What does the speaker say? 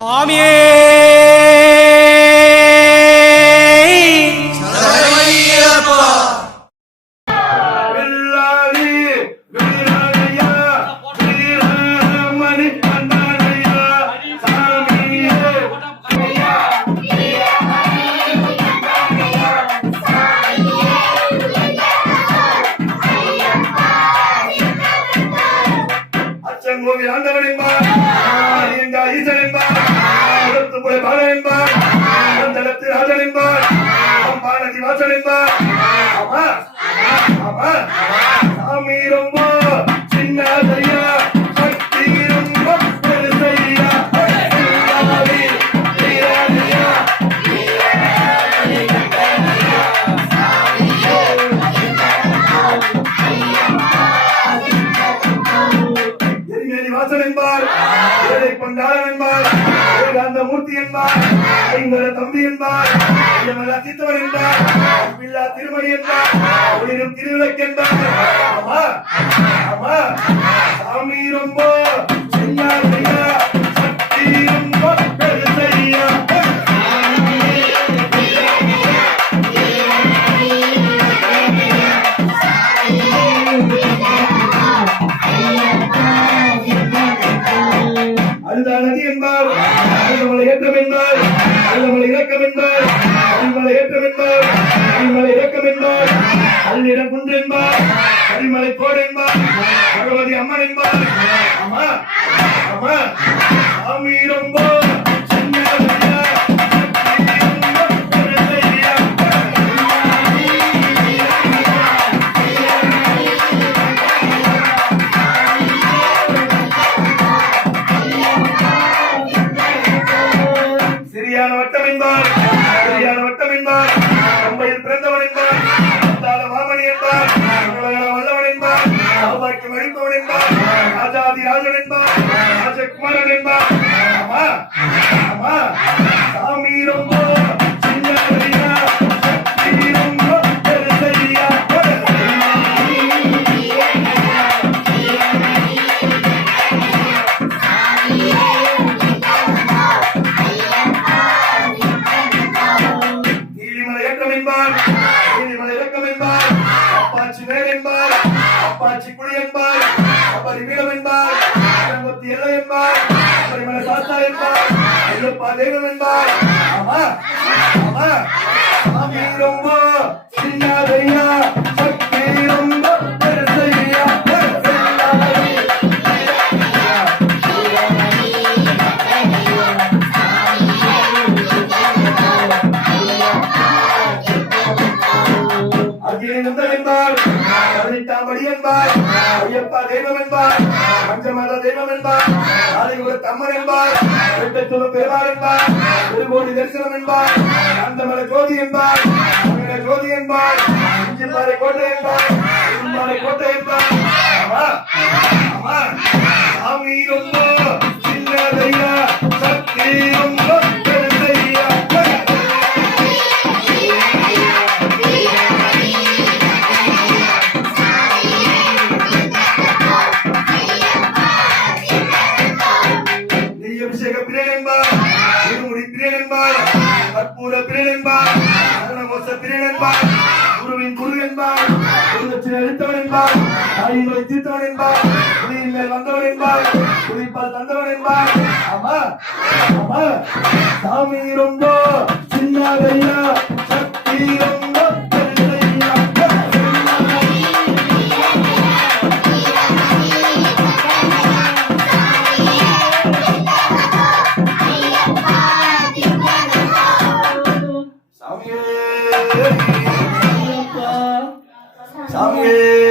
சுவாமியே ஆண்டவன் என்பார் ஈசன் என்பார் பாலன் என்பார் ராஜன் என்பார் பானதி வாசன் என்பார் சாமி ரொம்ப சின்ன ஐயா சக்தி ரொம்ப பெருசையா வாசன் என்பார் ஏழை கொண்டாளன் என்பார் ஏகாந்த மூர்த்தி என்பார் ஐங்கர தம்பி என்பார் தீர்த்தவன் என்பார் பில்லா திருமணி என்பார் ஒளிரும் திருவிளக்கு என்பார் சாமி ரொம்ப சின்ன சக்தி ரொம்ப பெருசையா நதி என்பார் அருள்மலை ஏற்றம் என்பார் அருள்மலை இறக்கம் என்பார் அருள்மலை ஏற்றம் என்பார் அருள்மலை இறக்கம் என்பார் அல்லிடம் குன்று என்பார் கரிமலை கோடு என்பார் பகவதி அம்மன் என்பார் சாமி ரொம்ப வட்டம் என்பார் கம்பையில் பிறந்தவன் என்பார் மாமணி என்பார் வல்லவன் என்பார் சௌபாக்கியம் அளிப்பவன் என்பார் ராஜாதி ராஜன் என்பார் ராஜகுமாரன் என்பார் சாமி ரொம்ப சின்ன சக்தி ரொம்ப பெருசையா அப்பாச்சி வேல் என்பார் அப்பாச்சி குடி என்பார் அப்பரி வீரம் என்பார் எல்லை என்பார் பரிமள சாஸ்தா என்பார் ஐயப்பா தெய்வம் என்பார் சாமி ரொம்ப சின்னதையா சக்தி ரொம்ப பெருசையா ஐயப்பா தெய்வம் என்பார் பஞ்சமத தெய்வம் என்பார் ஆதிகுல தம்மன் என்பார் பெருமாள் என்பார் திருகோடி தரிசனம் என்பார் காந்தமலை ஜோதி என்பார் ஜோதி என்பார் இஞ்சிப்பாறை கோட்டை என்பார் இரும்பாறை கோட்டை என்பார் சாமி ரொம்ப சின்னதையா சக்தி ரொம்ப பெருசையா கற்பூர பிரியன் என்பார் மரணமோச பிரியன் என்பார் குருவின் குரு என்பார் குருதட்சிணை அளித்தவன் என்பார் தாயின்களை தீர்த்தவன் என்பார் குடியின் மேல் வந்தவன் என்பார் குடிப்பால் தந்தவன் என்பார் சாமி ரொம்ப சின்னதையா சக்தி ரொம்ப பெருசையா சாமியே